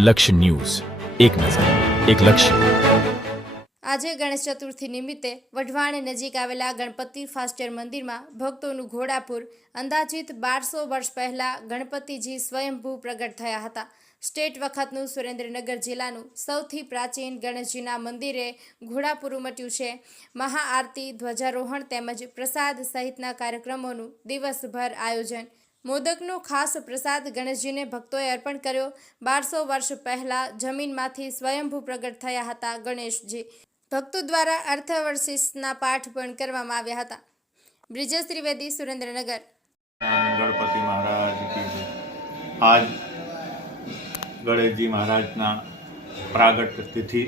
લક્ષ્ય ન્યૂઝ, એક નજર, એક લક્ષ્ય. આજે ગણેશ ચતુર્થી નિમિત્તે વઢવાણ નજીક આવેલા ગણપતિ ફાસ્ટર મંદિરમાં ભક્તોનું ઘોડાપુર. અંદાજિત 1200 વર્ષ પહેલા ગણપતિજી સ્વયંભૂ પ્રગટ થયા હતા. સ્ટેટ વખતનું સુરેન્દ્રનગર જિલ્લાનું સૌથી પ્રાચીન ગણેશજીના મંદિરે ઘોડાપુર ઉમટ્યું છે. મહાઆરતી, ધ્વજારોહણ તેમજ પ્રસાદ સહિતના કાર્યક્રમોનું દિવસભર આયોજન. મોદકનો ખાસ પ્રસાદ ગણેશજીને ભક્તોએ અર્પણ કર્યો. 1200 વર્ષ પહેલા જમીનમાંથી સ્વયંભૂ પ્રગટ થયા હતા ગણેશજી. ભક્તો દ્વારા અર્થવર્ષિસના પાઠ પણ કરવામાં આવ્યા હતા. બ્રિજેશ ત્રિવેદી, સુરેન્દ્રનગર. गणपति महाराज की आज गणेश जी महाराज ना प्रागट तिथि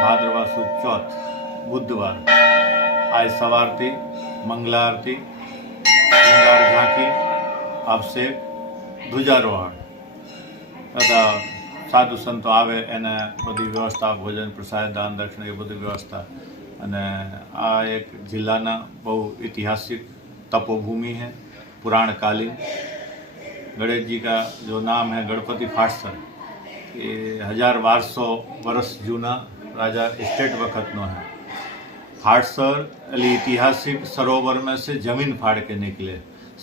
भाद्रवा सुद चौथ बुधवार आज सवारती मंगला आरती, श्रृंगार झांकी, अभिषेक, ध्वजारोहण तथा साधु संतो आवे एने बधी व्यवस्था, भोजन प्रसाद, दान दक्षिणा ए बधी व्यवस्था. અને આ એક જિલ્લાના બહુ ऐतिहासिक तपोभूमि है, पुराणकालीन. गणेश जी का जो नाम है गणपति फास्टर, ये 1200 वर्ष जूना राजा स्टेट वक्त नो है. फाटसर ऐतिहासिक सरोवर में से जमीन फाड़ के निकले.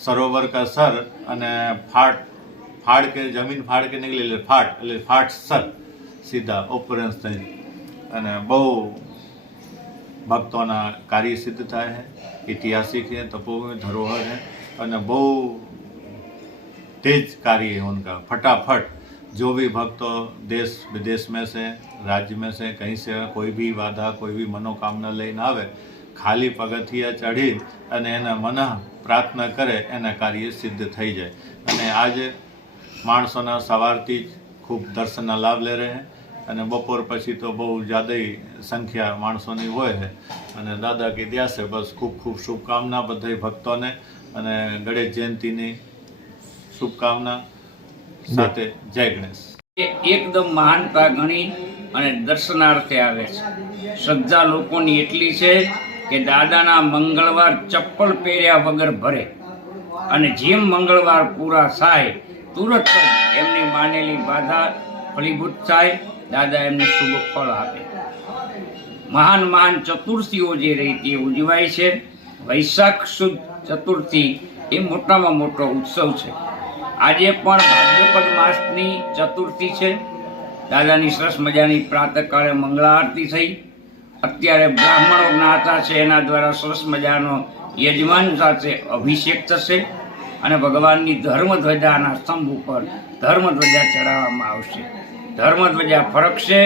सरोवर का सर अने फाड़ के जमीन फाड़ के निकले फाट सर सीधा ऑपरेंस थी अने बहु भक्तों कार्य सिद्ध थाय है. ऐतिहासिक है, तपोभूमि धरोहर है और बहु तेज कार्य है उनका. फटाफट जो भी भक्तों देश विदेश में से, राज्य में से, कहीं से कोई भी बाधा, कोई भी मनोकामना लईने आवे, खाली पगथिया चढ़ी अने एना मन प्रार्थना करे एना कार्य सिद्ध थई जाए. अने आज माणसोना सवारथी ज खूब दर्शनना लाभ ले रहे हैं અને બપોર પછી તો બહુ જ્યાદા સંખ્યા માણસોની હોય છે. અને દાદા કી દયા છે બસ ખૂબ ખૂબ શુભકામના બધાય ભક્તોને અને ગણેશ જયંતીની શુભકામના સાથે જય ગણેશ. એકદમ મહાનતા ગણી અને દર્શનાર્થે આવે છે. શ્રદ્ધા લોકોની એટલી છે કે દાદાના મંગળવાર ચપ્પલ પહેર્યા વગર ભરે અને જેમ મંગળવાર પૂરા થાય તુરત જ એમની માનેલી બાધા ફળીભૂત થાય, દાદા એમને શુભ ફળ આપે. મહાન ચતુર્થીઓ જે રહી તે ઉજવાય છે. વૈશાખ સુદ ચતુર્થી એ મોટામાં મોટો ઉત્સવ છે. આજે પણ ભાદ્રપદ માસની ચતુર્થી છે. દાદાની સરસ મજાની પ્રાતઃકાળે મંગળા આરતી થઈ. અત્યારે બ્રાહ્મણો જ્ઞાતા છે એના દ્વારા સરસ મજાનો યજમાન સાથે અભિષેક થશે અને ભગવાનની ધર્મધ્વજાના સ્તંભ ઉપર ધર્મધ્વજા ચડાવવામાં આવશે. ધર્મધ્વજા ફરકશે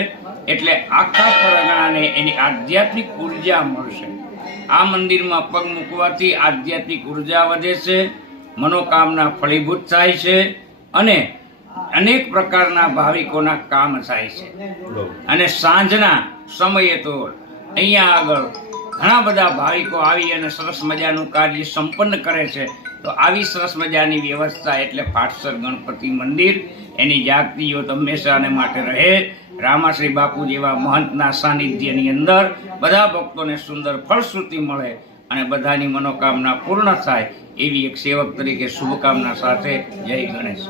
એટલે આખા પરગણાને એની આધ્યાત્મિક ઉર્જા મળશે. આ મંદિરમાં પગ મૂકવાથી આધ્યાત્મિક ઉર્જા વધે છે, મનોકામના ફળીભૂત થાય છે અને અનેક પ્રકારના ભાવિકોના કામ થાય છે. અને સાંજના સમયે તો અહીંયા આગળ ઘણા બધા ભાવિકો આવી અને સરસ મજાનું કાર્ય સંપન્ન કરે છે. તો આવી સરસ મજાની વ્યવસ્થા એટલે ફાટસર ગણપતિ મંદિર, એની જાગતી જ્યોત હંમેશાને માટે રહે. રામાશ્રી બાપુ જેવા મહંતના સાનિધ્યની અંદર બધા ભક્તોને સુંદર ફળશ્રુતિ મળે અને બધાની મનોકામના પૂર્ણ થાય એવી એક સેવક તરીકે શુભકામના સાથે જય ગણેશ.